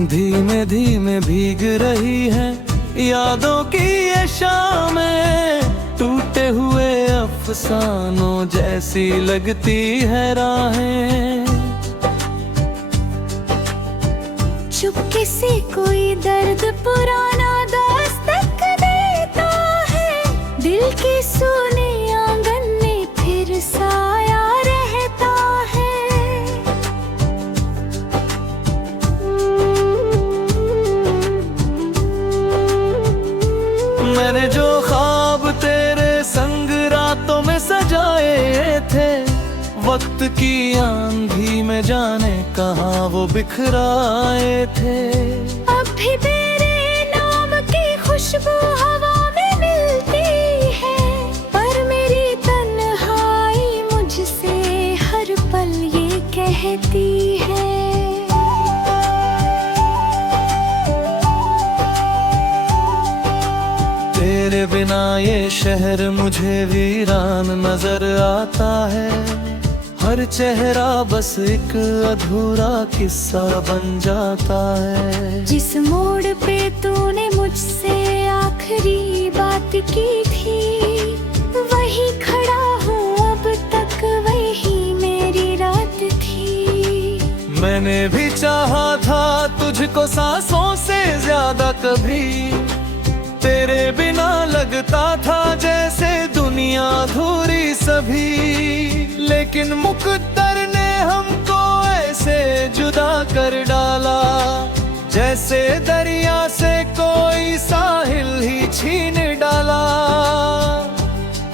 धीमे धीमे भीग रही है यादों की ये शामें, टूटे हुए अफसानों जैसी लगती है राहें। चुपके से कोई दर्द पुराना दस्तक देता है, दिल के सोने आंगन में फिर साया रहता है। मैंने जो ख्वाब तेरे संग रातों में सजाए थे, वक्त की आंधी में जाने कहाँ वो बिखराए थे। अब भी तेरे नाम की खुशबू हवा में मिलती है, पर मेरी तन्हाई मुझसे हर पल ये कहती है। तेरे बिना ये शहर मुझे वीरान नजर आता है, हर चेहरा बस एक अधूरा किस्सा बन जाता है। जिस मोड़ पे तूने मुझसे आखिरी बात की थी, वही खड़ा हूँ अब तक, वही मेरी रात थी। मैंने भी चाहा था तुझको सांसों से ज्यादा, कभी तेरे बिना लगता था जैसे दुनिया अधूरी सभी। लेकिन मुकद्दर ने हमको ऐसे जुदा कर डाला, जैसे दरिया से कोई साहिल ही छीन डाला।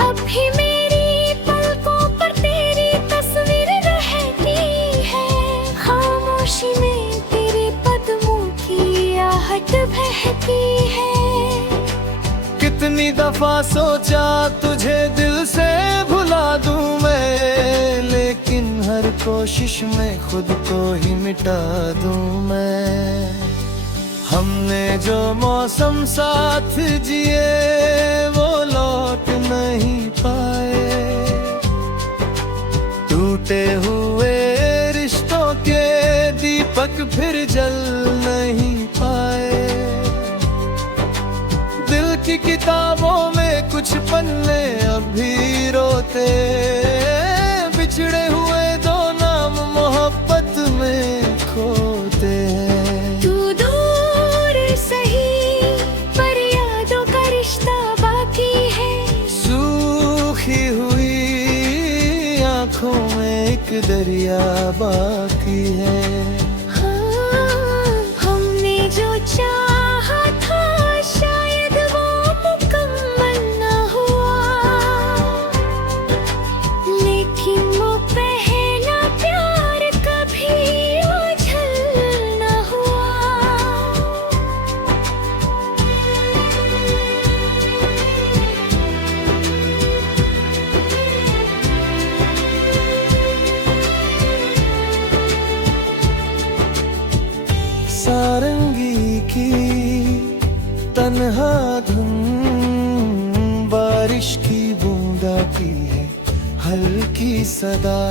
अब भी मेरी पलकों पर तेरी तस्वीर रहती है, खामोशी में तेरे कदमों की आहट बहती है। कितनी दफा सोचा तुझे दिल से भुला दूं मैं, लेकिन हर कोशिश में खुद को ही मिटा दूं मैं। हमने जो मौसम साथ जिए वो लौट नहीं पाए, टूटे हुए रिश्तों के दीपक फिर जल नहीं पाए। दिल की किताबों में कुछ पन्ने अभी रोते, बिछड़े हुए दो नाम मोहब्बत में खोते हैं। तू दूर सही पर यादों का रिश्ता बाकी है, सूखी हुई आंखों में एक दरिया बाकी है। हाँ, हमने जो चाहा था शायद वो मुकम्मल न हुआ, लेकिन वो पहला प्यार कभी ओझल न हुआ। सारंगी की तन्हा धुन बारिश की बूंदा की है हल्की सदा।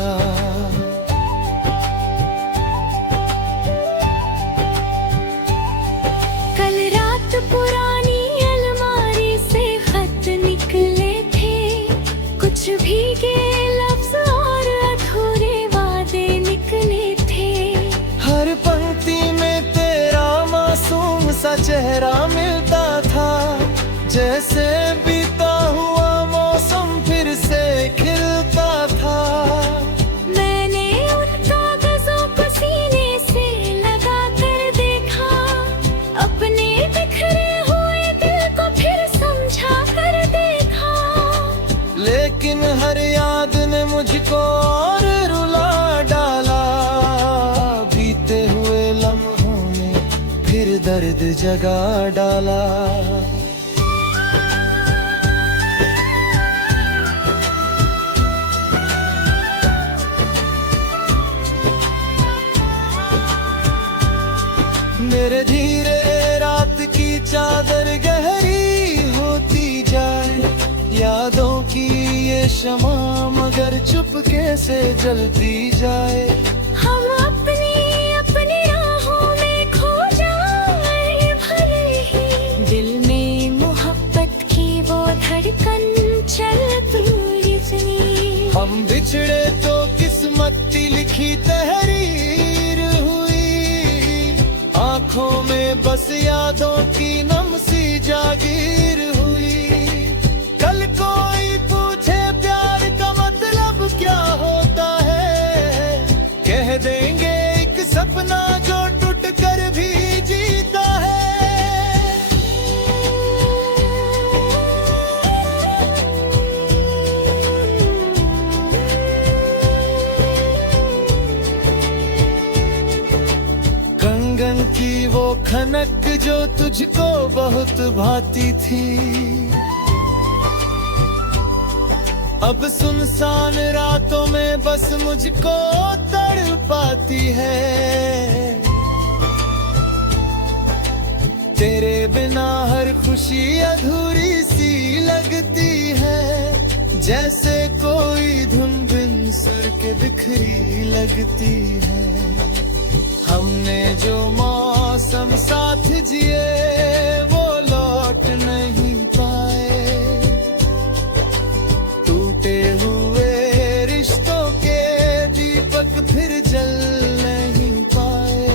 कल रात पुरानी अलमारी से खत निकले थे, कुछ भीगे लफ्ज और अधूरे वादे निकले थे। हर पंक्ति में तेरा मासूम सा चेहरा मिलता था, जैसे बीता हुआ मौसम फिर से खिलता था। मैंने उन कागजों को सीने से लगा कर देखा, अपने बिखरे हुए दिल को फिर समझा कर देखा। लेकिन हर याद ने मुझको और रुला डाला, बीते हुए लम्हों ने फिर दर्द जगा डाला। मेरे धीरे रात की चादर गहरी होती जाए, यादों की ये शमा मगर चुपके से जलती जाए। हम अपनी अपनी राहों में खो जाए, तो किस्मत की लिखी तहरीर हुई। आंखों में बस यादों की नम सी जागीर हुई। कल कोई पूछे प्यार का मतलब क्या होता है, कह देंगे एक सपना जो टूट कर भी जीता है। कंगन की वो खनक जो तुझको बहुत भाती थी, अब सुनसान रातों में बस मुझको तड़पाती है। तेरे बिना हर खुशी अधूरी सी लगती है, जैसे कोई धुन बिन सुर के बिखरी लगती है। हमने जो मौसम साथ जिए वो लौट नहीं पाए, टूटे हुए रिश्तों के दीपक फिर जल नहीं पाए।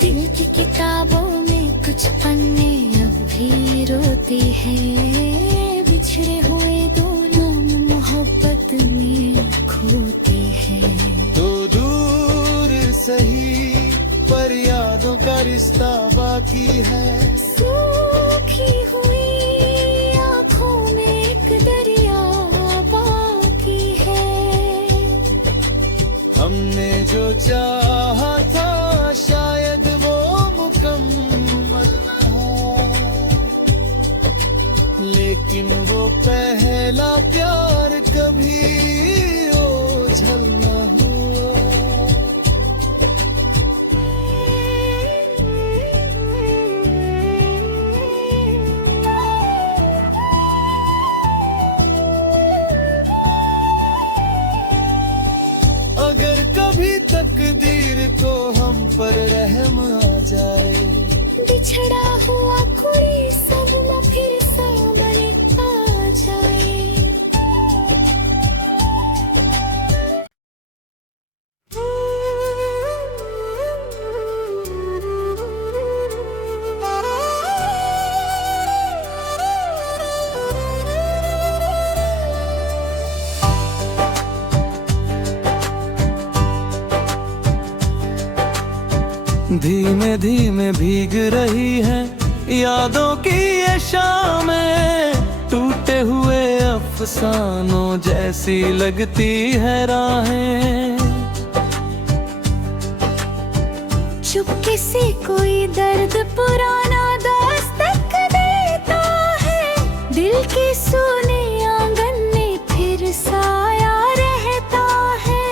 दिल की किताबों में कुछ पन्ने अब भी रोते हैं, बिछड़े हुए दो नाम मोहब्बत में खोते हैं। तो दूर सही पर यादों का रिश्ता बाकी है। सूखी हुई आँखों में एक दरिया बाकी है। हमने जो चाहा था शायद वो मुकम्मल न हो, लेकिन वो पहला प्यार कभी ओझल न हुआ। अगर कभी तकदीर को हम पर रहम आ जाए, बिछड़ा हुआ कोई सपना फिर सामने आ जाए। धीमे धीमे भीग रही है यादों की ये शामें, टूटे हुए अफसानों जैसी लगती है राहें। चुपके से कोई दर्द पुराना दस्तक देता है, दिल के सोने आंगन में फिर साया रहता है।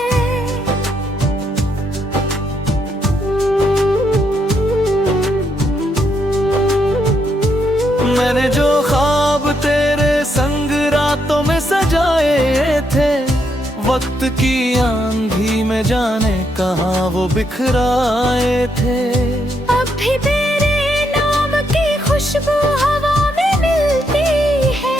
मैंने जो ख्वाब तेरे संग रातों में सजाए थे, वक्त की आंधी में जाने कहाँ वो बिखराए थे। अब भी तेरे नाम की खुशबू हवा में मिलती है,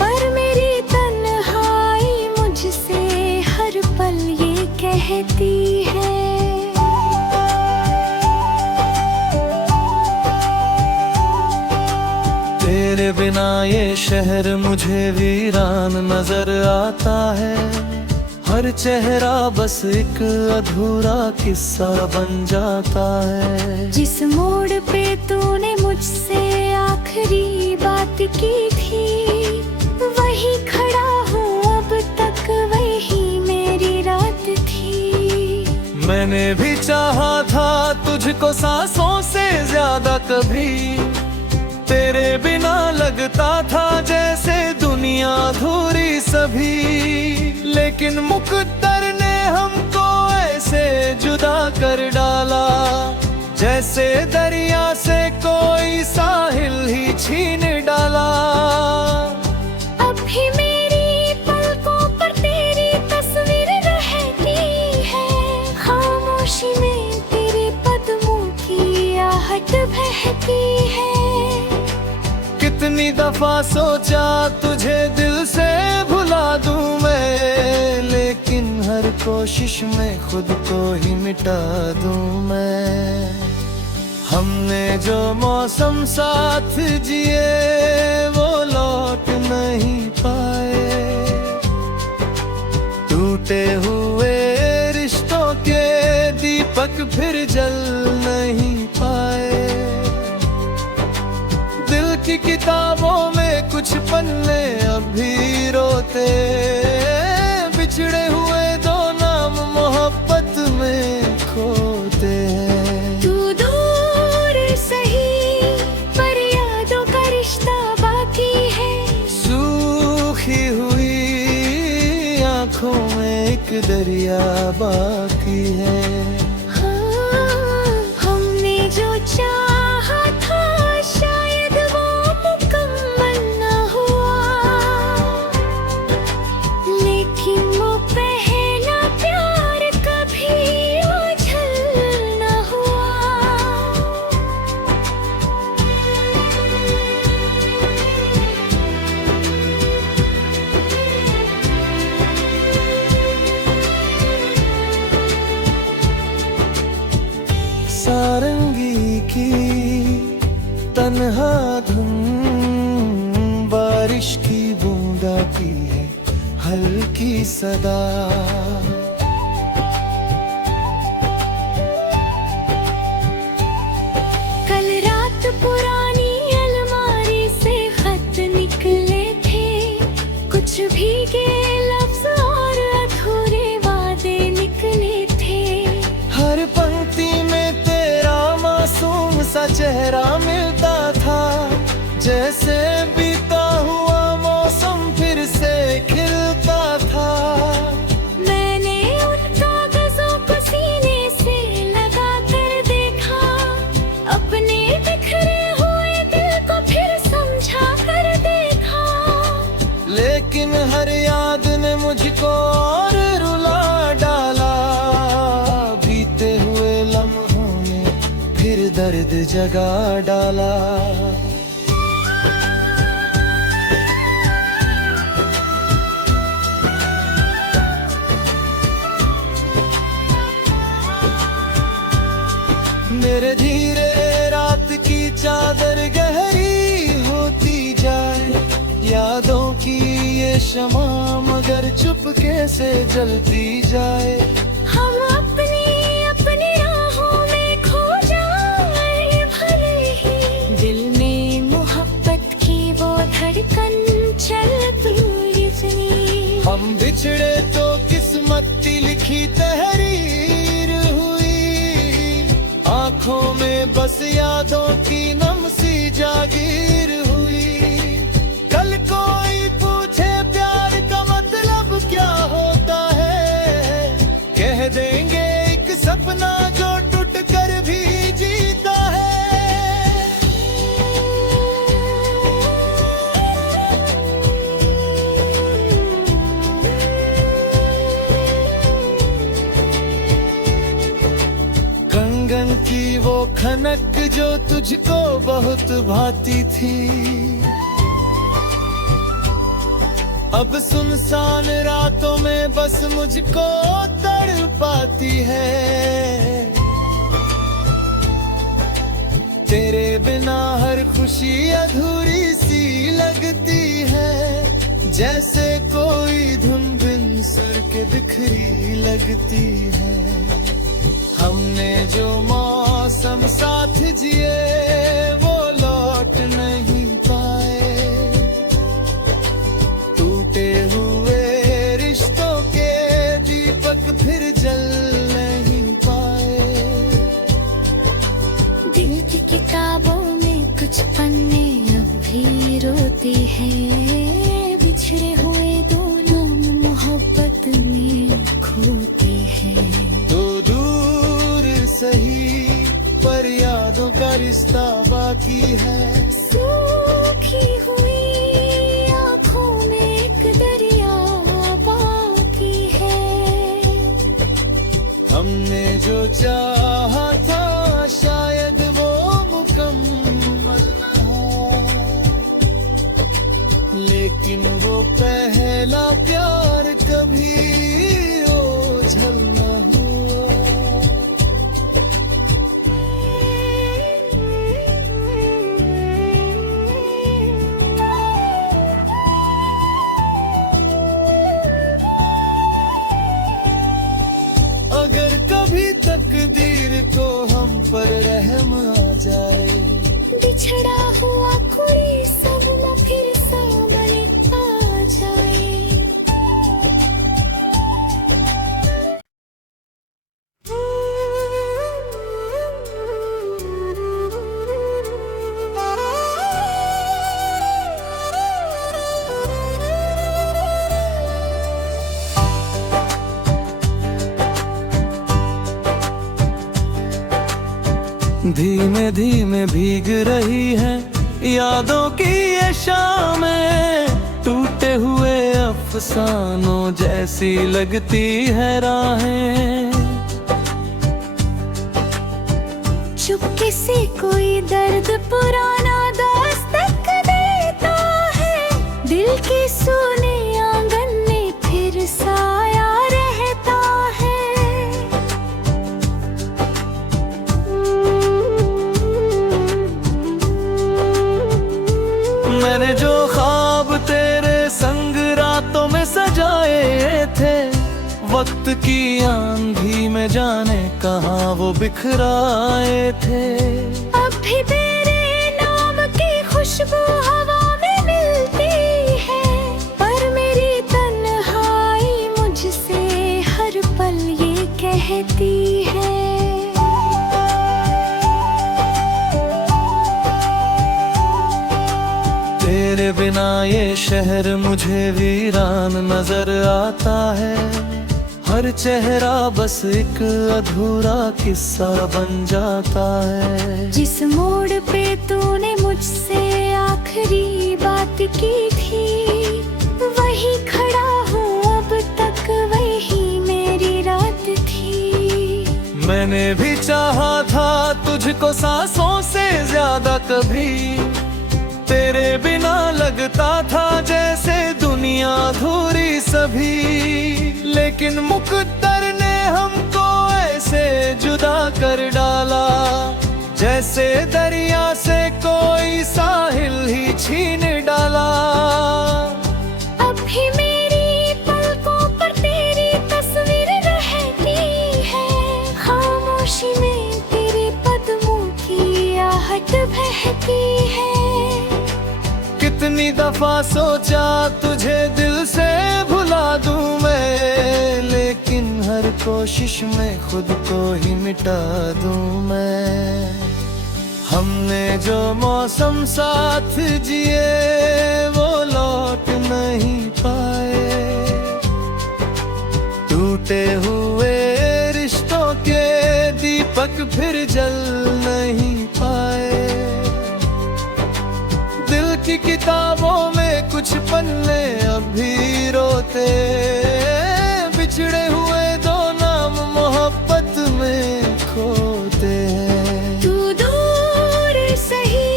पर मेरी तन्हाई मुझसे हर पल ये कहती है। तेरे बिना ये शहर मुझे वीरान नजर आता है, हर चेहरा बस एक अधूरा किस्सा बन जाता है। जिस मोड़ पे तूने मुझसे आखिरी बात की थी, वही खड़ा हूँ अब तक, वही मेरी रात थी। मैंने भी चाहा था तुझको सांसों से ज्यादा, कभी तेरे बिना लगता था जैसे दुनिया अधूरी सभी। लेकिन मुकद्दर ने हमको ऐसे जुदा कर डाला, जैसे दरिया से कोई साहिल ही छीन डाला। अब भी मेरी पलकों पर तेरी तस्वीर रहती है, खामोशी में तेरे कदमों की आहट बहती है। कितनी कितनी दफा सोचा तुझे दिल से भुला दूं मैं, लेकिन हर कोशिश में खुद को ही मिटा दूं मैं। हमने जो मौसम साथ जिए वो लौट नहीं पाए, टूटे हुए रिश्तों के दीपक फिर जल नहीं पाए। दिल की किताबों में कुछ पन्ने अभी रोते, बिछड़े हुए दो नाम मोहब्बत में खोते हैं। तू दूर सही पर यादों का रिश्ता बाकी है, सूखी हुई आंखों में एक दरिया बाकी है। हाँ, हमने जो चाहा था शायद वो मुकम्मल न हुआ, लेकिन वो पहला प्यार कभी ओझल न हुआ। सारंगी की तन्हा धुन बारिश की बूंदा की है हल्की सदा। कल रात पुरानी अलमारी से खत निकले थे, कुछ भीगे लफ्ज और अधूरे वादे निकले थे। हर पंक्ति में तेरा मासूम सा चेहरा मिलता था, जैसे बीता हुआ मौसम फिर से खिलता था। मैंने उन कागजों को सीने से लगा कर देखा, अपने बिखरे हुए दिल को फिर समझा कर देखा। लेकिन हर याद ने मुझको और रुला डाला, बीते हुए लम्हों ने फिर दर्द जगा डाला। मेरे धीरे रात की चादर गहरी होती जाए, यादों की ये शमा मगर चुपके से जलती जाए। हम अपनी अपनी राहों में खो जाए भले ही, दिल में मोहब्बत की वो धड़कन चल पूरी जितनी। हम बिछड़े तो किस्मत की लिखी तहरीर हुई, आंखों में बस यादों की नम सी जागीर हुई। कल कोई पूछे प्यार का मतलब क्या होता है, कह देंगे एक सपना जो टूट कर भी जीता है। कंगन की वो खनक जो तुझको बहुत भाती थी, अब सुनसान रातों में बस मुझको तड़पाती है। तेरे बिना हर खुशी अधूरी सी लगती है, जैसे कोई धुन बिन सुर के बिखरी लगती है। हमने जो मौसम साथ जिए वो लौट नहीं पाए, टूटे हुए रिश्तों के दीपक फिर जल नहीं पाए। दिल की किताबों में कुछ पन्ने अब भी रोते हैं, बिछड़े हुए दो नाम मोहब्बत में खोते हैं। तो दूर सही पर यादों का रिश्ता बाकी है, सूखी हुई आँखों में एक दरिया बाकी है। हमने जो चाहा था शायद वो मुकम्मल न हो, पहला प्यार कभी ओझल न हुआ। अगर कभी तकदीर को हम पर रहम आ जाए, बिछड़ा हुआ कोई सब न फिर सामने आ जाए। धीमे धीमे भीग रही है यादों की ये शामें, टूटे हुए अफसानों जैसी लगती है राहें। चुपके से कोई दर्द पुराना दस्तक देता है, दिल के सोने आंगन में फिर साया रहता है। मैंने जो ख्वाब तेरे संग रातों में सजाए थे, वक्त की आंधी में जाने कहाँ वो बिखराए थे। अब भी तेरे नाम की खुशबू हवा में मिलती है, पर मेरी तन्हाई मुझसे हर पल ये कहती है। तेरे बिना ये शहर मुझे वीरान नजर आता है, हर चेहरा बस एक अधूरा किस्सा बन जाता है। जिस मोड़ पे तूने मुझसे आखिरी बात की थी, वही खड़ा हूँ अब तक, वही मेरी रात थी। मैंने भी चाहा था तुझको सांसों से ज्यादा, कभी तेरे बिना लगता था जैसे दुनिया अधूरी सभी। लेकिन मुकद्दर ने हमको ऐसे जुदा कर डाला, जैसे दरिया से कोई साहिल ही छीन डाला। अब भी मेरी पलकों पर तेरी तस्वीर रहती है, खामोशी में तेरे कदमों की आहट बहती है। कितनी दफा सोचा तुझे दिल से भुला दूं मैं, लेकिन हर कोशिश में खुद को ही मिटा दूं मैं। हमने जो मौसम साथ जिए वो लौट नहीं पाए, टूटे हुए रिश्तों के दीपक फिर जल नहीं पाए। दिल की किताबों में कुछ पन्ने अभी रोते, बिछड़े हुए दो नाम मोहब्बत में खोते हैं। तू दूर सही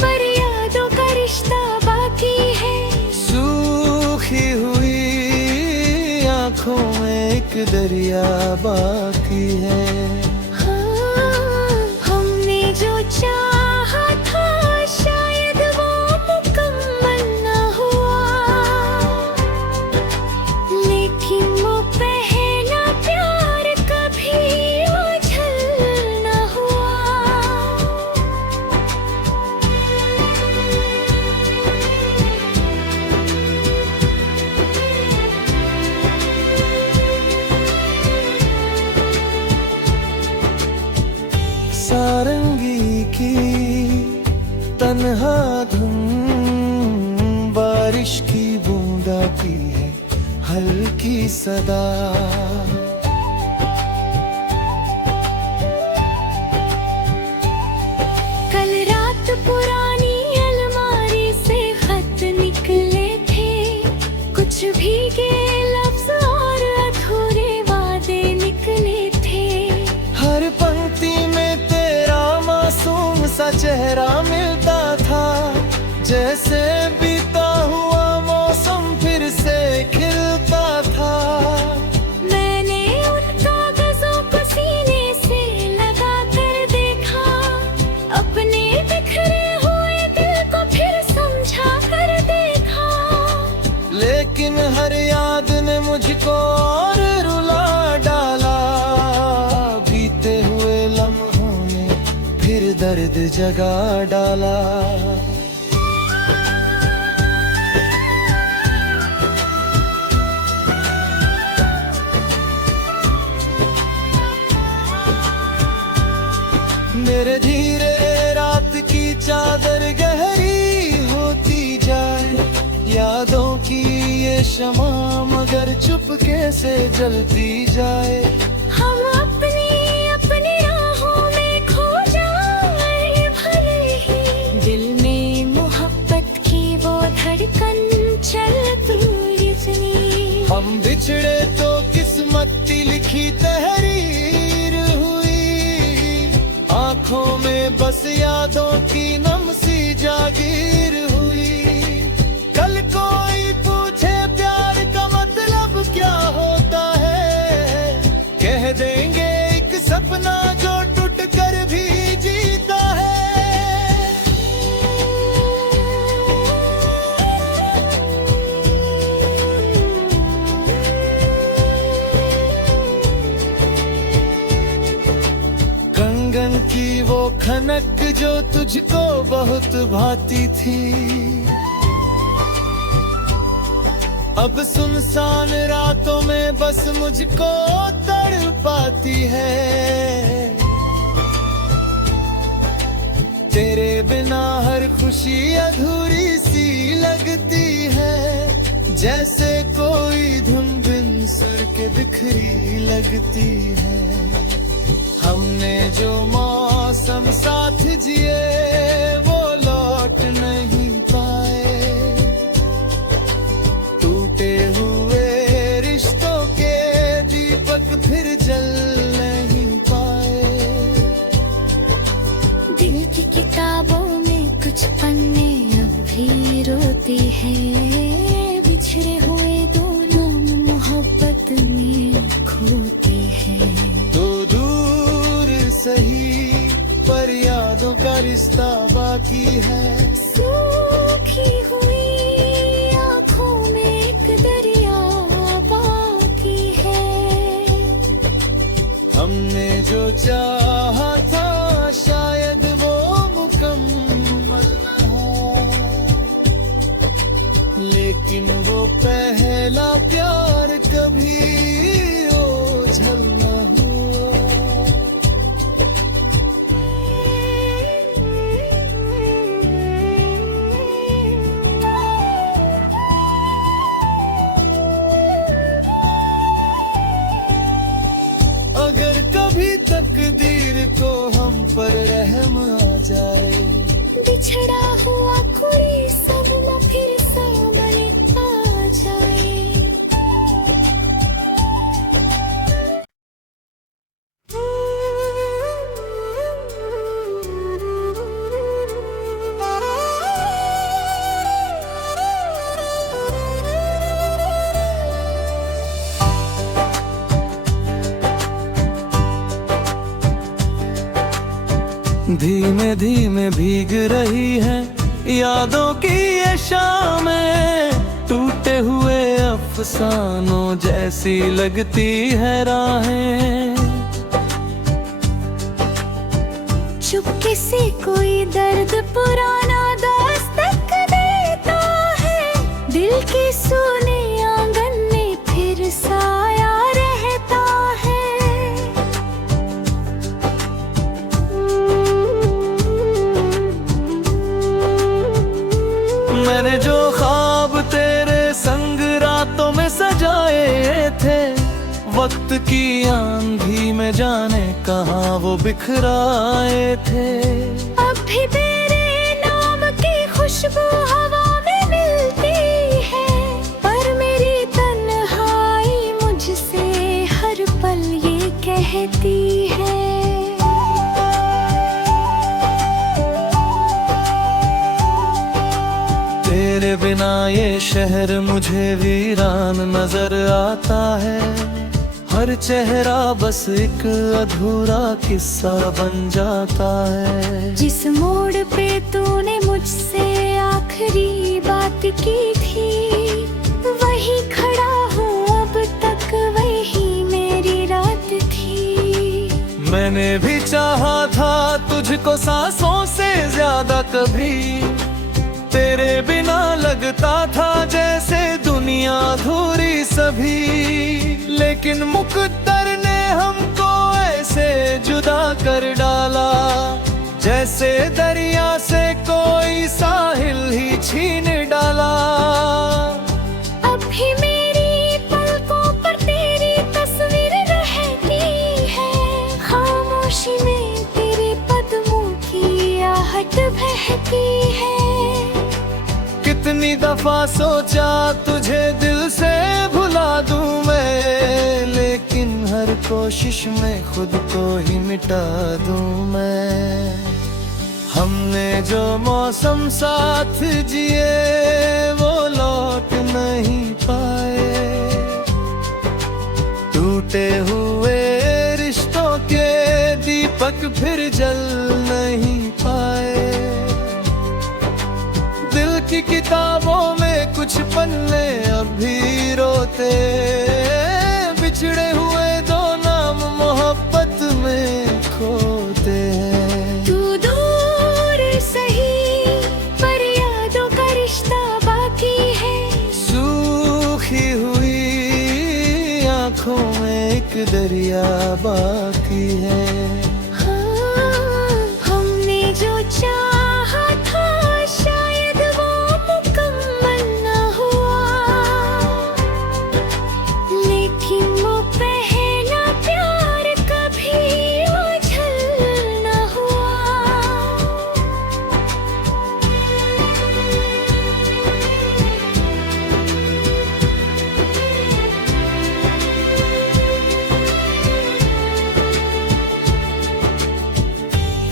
पर यादों का रिश्ता बाकी है, सूखी हुई आंखों में एक दरिया बाकी है। हाँ, हमने जो चाहा था शायद वो मुकम्मल न हुआ, लेकिन वो पहला प्यार कभी ओझल न हुआ। सारंगी की तन्हा धुन बारिश की बूंदा की है हल्की सदा। कल रात पुरानी अलमारी से खत निकले थे, कुछ भीगे लफ्ज और अधूरे वादे निकले थे। हर पंक्ति में तेरा मासूम सा चेहरा मिलता था, जैसे बीता हुआ मौसम बेड जगा डाला। मेरे धीरे रात की चादर गहरी होती जाए, यादों की ये शमा मगर चुपके से जलती जाए। हम अपनी अपनी राहों में खो जाए भले ही, दिल में मोहब्बत की वो धड़कन चल पूरी जितनी। हम बिछड़े तो किस्मत लिखी तहरीर हुई, आँखों में बस यादों की नम सी जागीर हुई। कल कोई पूछे प्यार का मतलब क्या होता है, कह देंगे एक सपना जो टूट कर भी जीता है। कंगन की वो खनक जो तुझको बहुत भाती थी, अब सुनसान रातों में बस मुझको तड़पाती है। तेरे बिना हर खुशी अधूरी सी लगती है, जैसे कोई धुन बिन सुर के बिखरी लगती है। हमने जो मौसम साथ जिए वो लौट नहीं पाए, टूटे हुए रिश्तों के दीपक फिर जल नहीं पाए। दिल की किताबों में कुछ पन्ने अब भी रोते हैं, बिछड़े हुए दोनों मोहब्बत में खोते हैं। तो दूर सही पर यादों का रिश्ता बाकी है, सूखी हुई आँखों में एक दरिया बाकी है। हमने जो चाहा था शायद वो मुकम्मल न हो, लेकिन वो पहला प्यार कभी ओझल न हुआ। अगर कभी तकदीर को हम पर रहम आ जाए, बिछड़ा हुआ कोई सब न फिर सामने आ जाए। धीमे धीमे भीग रही है यादों की ये शामें, टूटे हुए अफसानों जैसी लगती है राहें। चुपके से कोई दर्द पुराना दस्तक देता है, दिल के सोने आंगन में फिर साया रहता है। मैंने जो ख्वाब तेरे संग रातों में सजाए थे, वक्त की आंधी में जाने कहाँ वो बिखराए थे। अब भी तेरे नाम की खुशबू हवा में मिलती है, पर मेरी तन्हाई मुझसे हर पल ये कहती है। तेरे बिना ये शहर मुझे वीरान नजर आता है, हर चेहरा बस एक अधूरा किस्सा बन जाता है। जिस मोड़ पे तूने मुझसे आखिरी बात की थी, वही खड़ा हूँ अब तक, वही मेरी रात थी। मैंने भी चाहा था तुझको सांसों से ज्यादा, कभी तेरे बिना लगता था जैसे दुनिया अधूरी सभी। लेकिन मुकद्दर ने हमको ऐसे जुदा कर डाला, जैसे दरिया से कोई साहिल ही छीन डाला। अब भी मेरी पलकों पर तेरी तस्वीर रहती है, खामोशी में तेरे कदमों की आहट बहती है। कितनी दफा सोचा तुझे दिल से भुला दूं मैं, लेकिन हर कोशिश में खुद को ही मिटा दूं मैं। हमने जो मौसम साथ जिए वो लौट नहीं पाए, टूटे हुए रिश्तों के दीपक फिर जल नहीं पाए। दिल की किताबों में कुछ पन्ने अभी रोते, बिछड़े हुए दो नाम मोहब्बत में खोते हैं। तू दूर सही पर यादों का रिश्ता बाकी है, सूखी हुई आंखों में एक दरिया बाकी है। हाँ, हमने जो चाहा था शायद वो मुकम्मल न हुआ, लेकिन वो पहला प्यार कभी ओझल न हुआ।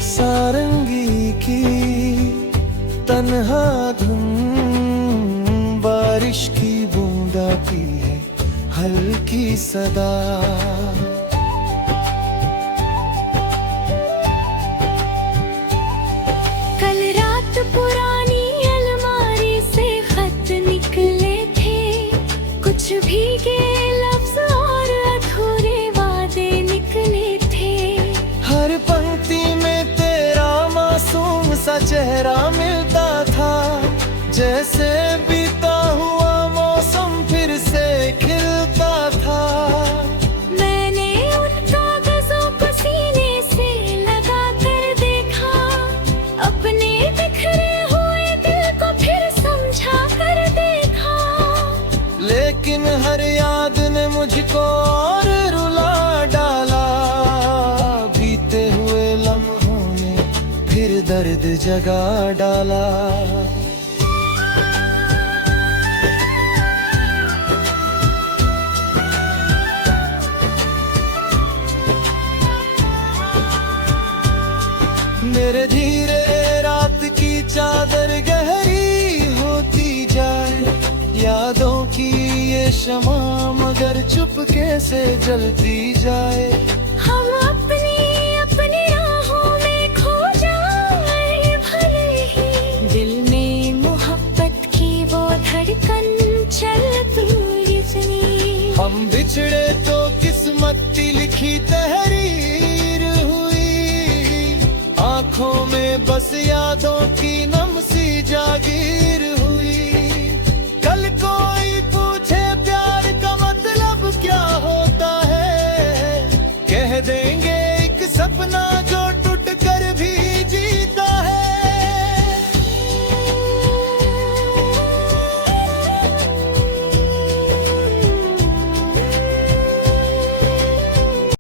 सारंगी की तन्हा धुन बारिश की बूंदा की है हल्की सदा। कल रात पुरानी अलमारी से खत निकले थे, कुछ भीगे लफ्ज और अधूरे वादे निकले थे। हर पंक्ति में तेरा मासूम सा चेहरा मिलता था, जैसे बीता हुआ मौसम फिर से खिलता था। मैंने उन कागजों को सीने से लगा कर देखा, अपने बिखरे हुए दिल को फिर समझा कर देखा। लेकिन हर याद ने मुझको और रुला डाला, बीते हुए लम्हों ने फिर दर्द जगा डाला। मेरे धीरे रात की चादर गहरी होती जाए, यादों की ये शमा मगर चुपके से जलती जाए। हम अपनी अपनी राहों में खो जाए भले ही, दिल में मोहब्बत की वो धड़कन चल तू इतनी। हम बिछड़े तो किस्मत की लिखी तहरीर हुई, आंखों में बस